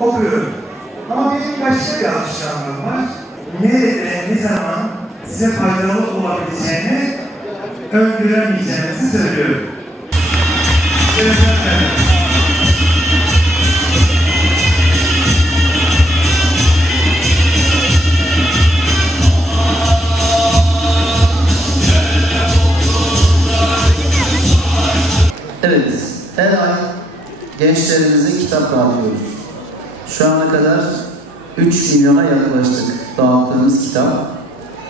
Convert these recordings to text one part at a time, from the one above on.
okuyorum. Ama benim başka bir alışkanlığım var. Nerede, ne zaman size faydalı olabileceğini öngöremeyeceğinizi söylüyorum. Evet, her ay gençlerimize kitap dağıtıyoruz. Şu ana kadar 3 milyona yaklaştık dağıttığımız kitap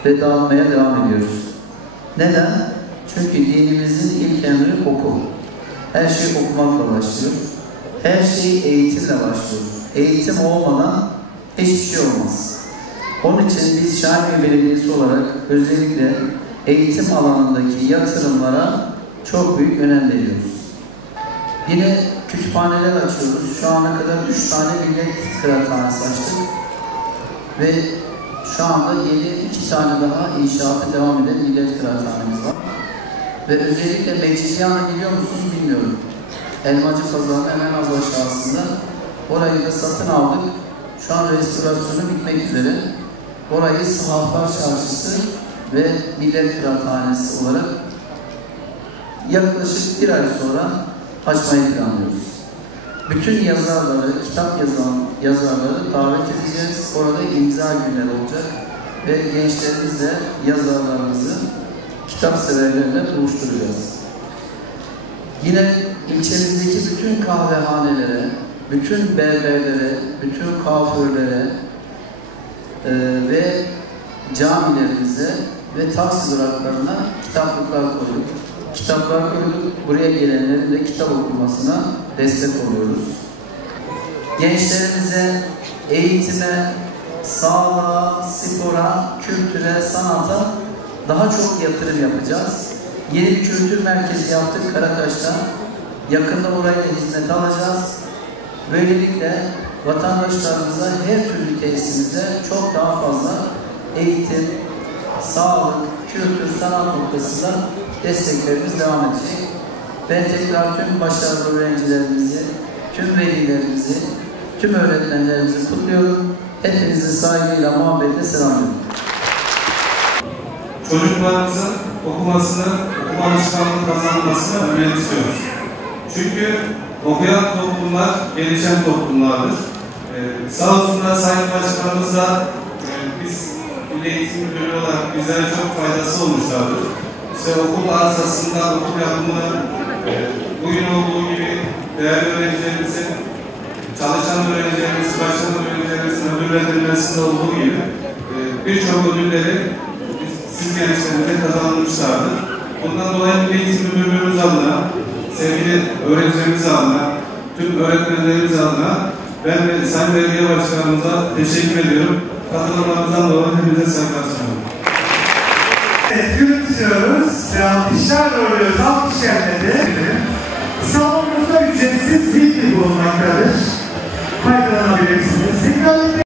ve dağıtmaya devam ediyoruz. Neden? Çünkü dinimizin ilk emri oku. Her şey okumakla başlıyor. Her şey eğitimle başlıyor. Eğitim olmadan hiçbir şey olmaz. Onun için biz Şahinbey Belediyesi olarak özellikle eğitim alanındaki yatırımlara çok büyük önem veriyoruz. Yine kütüphaneler açıyoruz. Şu ana kadar 3 tane millet kıraathanesi açtık. Ve şu anda yeni 2 tane daha inşaatı devam eden millet kıraathanemiz var. Ve özellikle Mecidiyan'ı biliyor musunuz bilmiyorum. Elmacı Pazarı'nın hemen az aşağısında. Orayı da satın aldık. Şu an restorasyonu bitmek üzere. Orayı Sahaflar Çarşısı ve millet kıraathanesi olarak yaklaşık 1 ay sonra açmayı planlıyoruz. Bütün yazarları, kitap yazan yazarları davet edeceğiz. Orada imza günleri olacak ve gençlerimizle yazarlarımızı, kitap severlerle buluşturacağız. Yine ilçemizdeki bütün kahvehanelere, bütün berberlere, bütün kuaförlere ve camilerimize ve taksi duraklarına kitaplıklar koyduk. Kitaplar koyduk. Buraya gelenlerin de kitap okumasına destek oluyoruz. Gençlerimize eğitime, sağlığa, spora, kültüre, sanata daha çok yatırım yapacağız. Yeni bir kültür merkezi yaptık Karakaş'ta. Yakında oraya da hizmet alacağız. Böylelikle vatandaşlarımıza her türlü tesisimize çok daha fazla eğitim, sağlık, kültür, sanat noktasında desteklerimiz devam edecek. Ben tekrar tüm başarılı öğrencilerimizi, tüm velilerimizi, tüm öğretmenlerimizi kutluyorum. Hepinizi saygıyla, muhabbetle selamlıyorum. Çocuklarımızın okumasını, okuma alışkanlığı kazanmasını önemsiyoruz. Çünkü okuyan toplumlar gelişen toplumlardır. Sağ olsunlar Sayın Başkanımız da biz Milli Eğitim Müdürlüğü olarak bizlere çok faydası olmuşlardır. İşte okul arsasında okul yapımı, bugün olduğu gibi değerli öğrencilerimizin, çalışan öğrencilerimizin, başlayan öğrencilerimizin ödüllendirilmesinde olduğu gibi birçok ödülleri siz gençlerimize kazanmışlardır. Bundan dolayı Milli Eğitim Müdürlüğümüz adına, sevgili öğrencilerimiz adına, tüm öğretmenlerimiz adına ben ve Sayın Belediye Başkanımıza teşekkür ediyorum. Katılımlarınızdan dolayı hepinize saygılar sunuyorum. Evet, gülümsüyoruz ve alkışlar oluyoruz. Alkış gelmedi. Salonumuzda ücretsiz zil bulunmaktadır. Faydalanabilirsiniz.